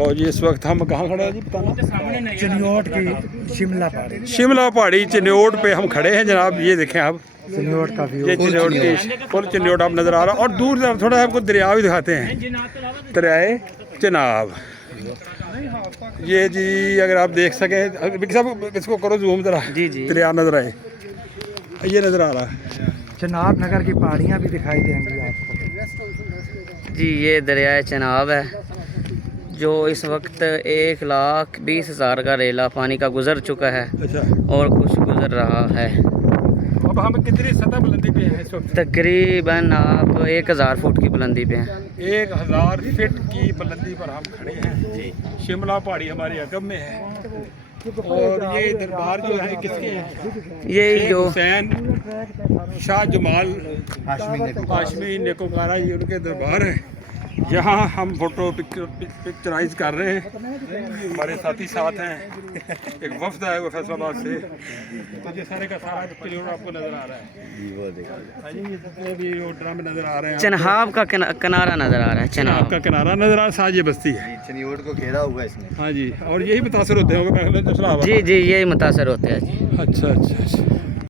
लो जी, इस वक्त हम कहाँ खड़े हैं जी, बताना? चिन्योट की शिमला पहाड़ी चिन्योट पे हम खड़े हैं जनाब। ये देखें आप, चिन्योट का व्यू। ये चिन्योट की फुल चिन्योट आप नज़र आ रहा है। और दूर से थोड़ा आपको दरिया भी दिखाते हैं, दरियाए चिनाब। ये जी अगर आप देख सकें, विकी साहब इसको करो जूम जरा, जी जी। दरिया नज़र आए, ये नज़र आ रहा है। चिनाब नगर की पहाड़ियाँ भी दिखाई देंगी आपको। जी ये दरियाए चिनाब है जो इस वक्त 1,20,000 का रेला पानी का गुजर चुका है अच्छा, और कुछ गुजर रहा है। अब हम कितनी सतह बुलंदी पे हैं इस वक्त? तकरीबन आप 1,000 फुट की बुलंदी पे हैं। 1000 फीट की बुलंदी पर हम खड़े हैं जी। शिमला पहाड़ी हमारे अगम में है। और ये दरबार जो है किसके हैं? ये जो हुसैन शाह जमाल हाशमी नेकोकारा, ये उनके दरबार हैं। यहाँ हम फोटो पिक्चराइज कर रहे हैं, हमारे साथी साथ हैं, एक वफ्द है वो फैसलाबाद से। तो ये सारे का सारा पिक्चर आपको नज़र आ रहा है। हाँ जी, ये जितने भी वो ड्रामे नज़र आ रहे हैं, चिन्हाब का किनारा नज़र आ रहा है। चिन्हाब का किनारा नज़र आ रहा है, साथ ये बस्ती है। चिन्योट को घेरा हुआ है इसने। हाँ जी, और यही मुतासर होते होंगे पहले तो। जी जी यही मुतासर होते हैं जी। अच्छा अच्छा अच्छा।